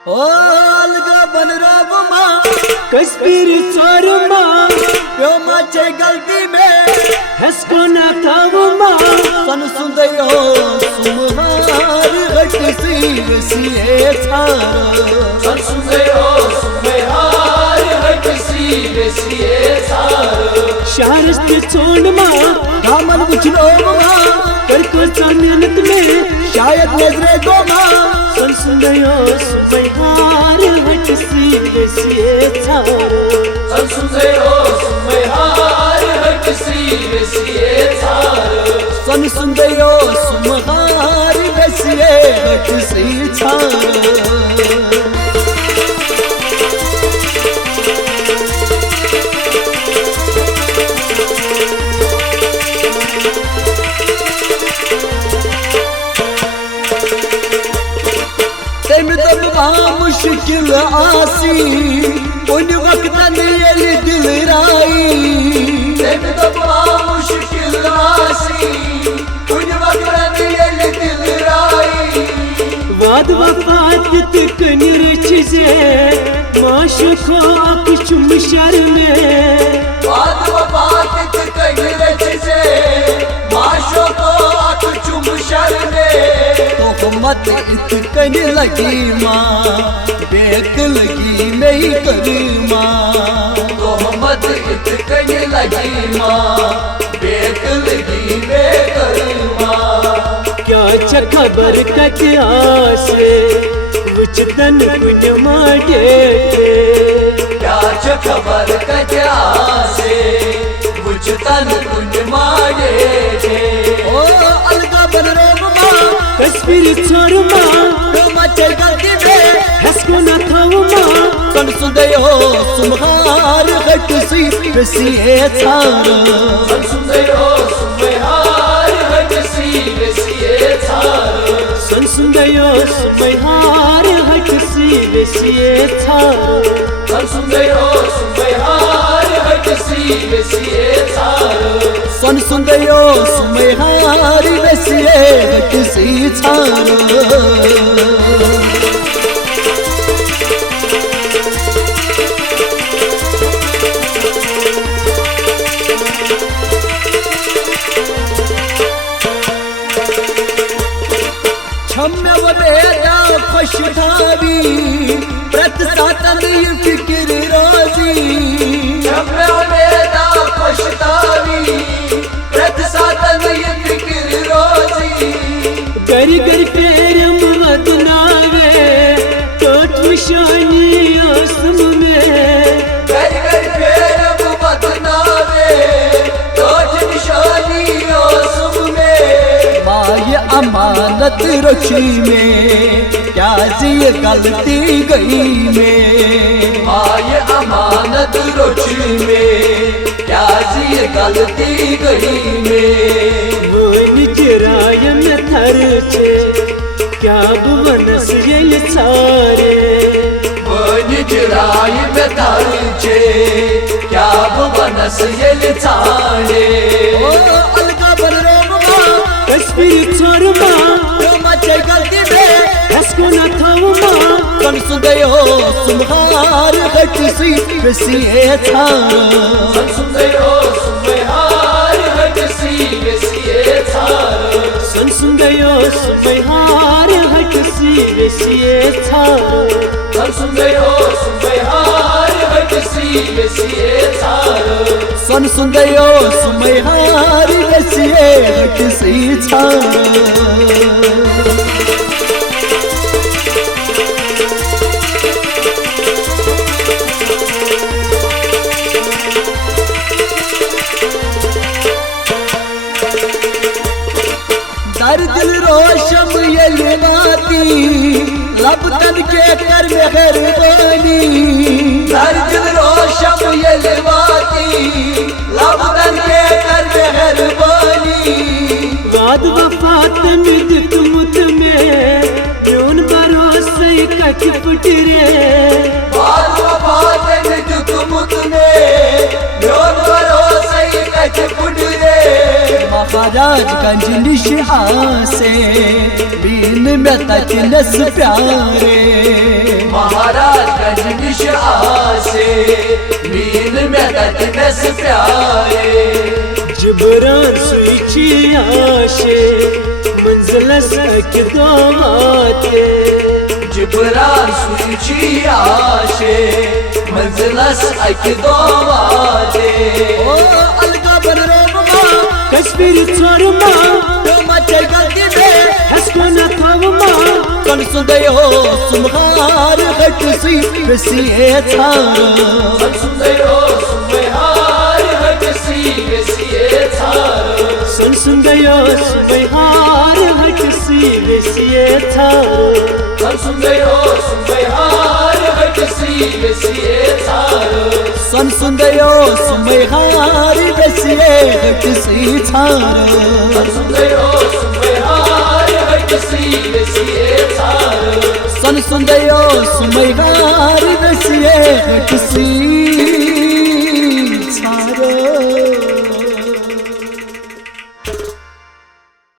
Olga बनरावमा Kashmiri चोरमा प्योमा चे गलती में हंसको ना थावमा सन सुंदयो सुमहार घटसी वसीए थारा सन सुंदयो सुमहार घटसी वसीए थारा शारस के छोड़मा दामन उछलोमा कर को मेहनत में शायद नजरे गोमा सन सुंदयो सुमहार घटसी वसीए थारा सन सुंदयो सुमहार घटसी वसीए थारा सन सुंदयो सुमहार वसीए घटसी थारा मुश्किल आसी उन वक्त दिल दिल राई मुश्किल आसी उन वक्त दिल राई वाद वफात तकन रिचे माशुखो कुचुम शर्मे वाद वफात तकन रिचे माशुखो कुचुम शर्मे मत इतकन लगी माँ बेक लगी नहीं करी माँ तो मत इतकन लगी माँ बेक लगी मैं करी माँ क्या खबर कटे आसे वचतन कुछ माटे क्या खबर कटे आसे वचतन कुछ माटे ओ अलगा बनरावमा कश्मीरी चोरमा प्योमा चे गलती में हंसको ना थावमा सन सुंदयो सुमहार घटसी वसीए थारा सन सुंदयो सुमहार घटसी वसीए थारा सन सुंदयो सुमहार घटसी वसीए थारा सन सुंदयो सुमहार घटसी वसीए थारा सन सुंदयो सुमहार वसीए घटसी थारा छम्मे वेदा खुश थावी प्रत सातन फिक्र रोजी छम्मे वेदा खुश थावी प्रत सातन फिक्र रोजी कर कर पेरम वदनावे टोट निशानी आसम में कर कर पेरम वदनावे टोट निशानी आसम में माय अमानत रखी में क्या ये गलती गई में माय अमानत रुचि में क्या ये गलती गई में वो निजराय में थर छे क्या बुवनस ये सारे वो निजराय में थर छे क्या बुवनस ये सारे ओ अलगा बनरावमा कश्मीरी चोरमा प्योमा चे गलती में हंसको ना थावमा सन सुंदयो सुमहार घटसी वसीए थारा सन सुंदयो सुमहार घटसी वसीए थारा सन सुंदयो सुमहार घटसी वसीए थारा सन सुंदयो सुमहार घटसी वसीए थारा सन सुंदयो सुमहार वसीए घटसी थारा दर दिल रोशम ये लिबाती लब तन के कर मेहरबानी दर दिल रोशम ये लिबाती लब तन के कर मेहरबानी वाद वफात मिद मुत में यून भरोसे कच फुटरे वाद वफात मिद मुत में यून भरोसे कच फुटरे महाराजगंज निश आसे बीन में तकनस प्यारे महाराजगंज निश आसे बीन में तकनस प्यारे जिबरान सुइची आशे मंजिलस अकदामाते जिबरान सुइची आशे मंजिलस अकदामाते ओ अलगा बन रोमा कश्मीर चोरमा तो मचे गलती में हस्को न थावमा कन सुदयो सुमहार घट सी बसिए थारा सुंदरो सुबहार हटसी बेसिए थार सुन सुंदयो सुबहार हटसी बेसिए था सुंदरो सुबहार हटसी बेसिए थार सन सुंदयो सुमहार बसिए घट सी थारा सुंदरो सुबहार हटसी बेसिए थार सन सुंदयो सुमहार बसिए घट सी